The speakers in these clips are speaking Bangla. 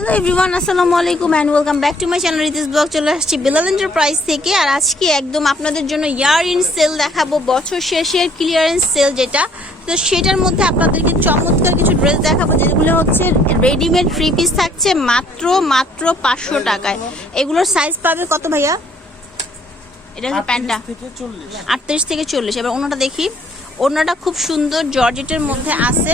হ্যালো এভরিওয়ান আসসালামু আলাইকুম and welcome back to my channel রিতিস blog চলে আসছি বেলাল এন্টারপ্রাইজ থেকে আর আজকে একদম আপনাদের জন্য ইয়ার ইন সেল দেখাবো বছর শেষের ক্লিয়ারেন্স সেল যেটা। তো সেটার মধ্যে আপনাদেরকে চমৎকার কিছু ড্রেস দেখাবো যেগুলো হচ্ছে রেডিমেড থ্রি পিস থাকছে মাত্র মাত্র পাঁচশো টাকায়। এগুলোর সাইজ পাবে কত ভাইয়া? এটা হচ্ছে প্যান্টটা। আটত্রিশ থেকে চল্লিশ। এবার অন্যটা দেখি। ওড়নাটা খুব সুন্দর, জর্জেটের মধ্যে আছে।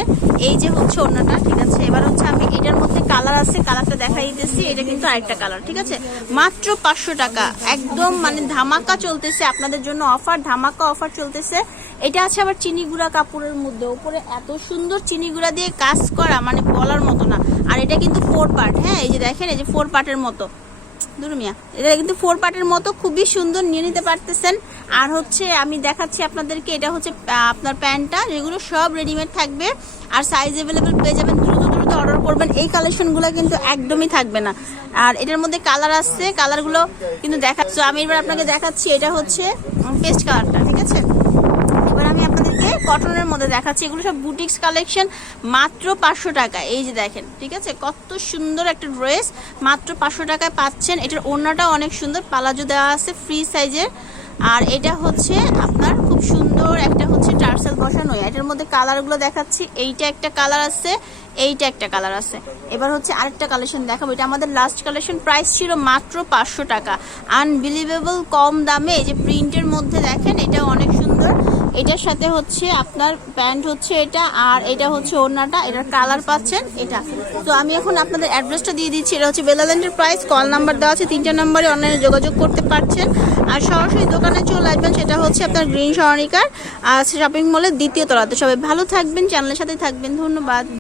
এই যে হচ্ছে ওড়নাটা, ঠিক আছে? এবার হচ্ছে আমি এটার মধ্যে কালার আছে কালারটা দেখাই দিতেছি, এটা কিন্তু আরেকটা কালার ঠিক আছে? মাত্র পাঁচশো টাকা। একদম মানে ধামাকা চলতেছে আপনাদের জন্য অফার ধামাকা অফার চলতেছে। এটা আছে আবার চিনি গুঁড়া কাপড়ের মধ্যে। উপরে এত সুন্দর চিনি গুঁড়া দিয়ে কাজ করা মানে বলার মতো না। আর এটা কিন্তু ফোর পার্ট হ্যাঁ? এই যে দেখেন, এই যে ফোর পার্টের মতো। দুরুমিয়া এটা কিন্তু ফোর পার্টের মতো খুবই সুন্দর নিয়ে নিতে পারতেছেন। আর হচ্ছে আমি দেখাচ্ছি আপনাদেরকে, এটা হচ্ছে আপনার প্যান্টটা, যেগুলো সব রেডিমেড থাকবে। আর সাইজ অ্যাভেলেবেল পেয়ে যাবেন, দ্রুত দ্রুত অর্ডার করবেন। এই কালেকশনগুলো কিন্তু একদমই থাকবে না। আর এটার মধ্যে কালার আসছে কালারগুলো কিন্তু দেখাচ্ছি আমি এবার আপনাকে দেখাচ্ছি, এটা হচ্ছে পেস্ট কালারটা ঠিক আছে? আমি আপনাদেরকে কটনের মধ্যে দেখাচ্ছি। এগুলো সব বুটিক্স কালেকশন মাত্র পাঁচশো টাকা এই যে দেখেন, ঠিক আছে? কত সুন্দর একটা ড্রেস মাত্র পাঁচশো টাকায় পাচ্ছেন। এটার ওড়নাটাও অনেক সুন্দর পালাজো দেওয়া আছে ফ্রি সাইজের আর এটা হচ্ছে আপনার খুব সুন্দর একটা হচ্ছে টার্সেল বসানো। এটার মধ্যে কালারগুলো দেখাচ্ছি। এইটা একটা কালার আছে, এইটা একটা কালার আছে। এবার হচ্ছে আরেকটা কালেকশন দেখাবো। এটা আমাদের লাস্ট কালেকশন প্রাইস ছিল মাত্র পাঁচশো টাকা। আনবিলিভেবল কম দামে, এই যে প্রিন্টের মধ্যে দেখেন এটা অনেক সুন্দর। এটার সাথে হচ্ছে আপনার প্যান্ট হচ্ছে এটা আর এটা হচ্ছে ওড়নাটা, এটার কালার পাচ্ছেন এটা। তো আমি এখন আপনাদের অ্যাড্রেসটা দিয়ে দিচ্ছি, এটা হচ্ছে বেলাল্যান্ডের প্রাইস কল নাম্বার দেওয়া আছে, তিনটা নাম্বারে অনলাইনে যোগাযোগ করতে পারছেন। আর সরাসরি দোকানে চলে আসবেন, সেটা হচ্ছে আপনার গ্রিন সরণিকার আর শপিং মলের দ্বিতীয় তলাতে। সবাই ভালো থাকবেন চ্যানেলের সাথে থাকবেন, ধন্যবাদ।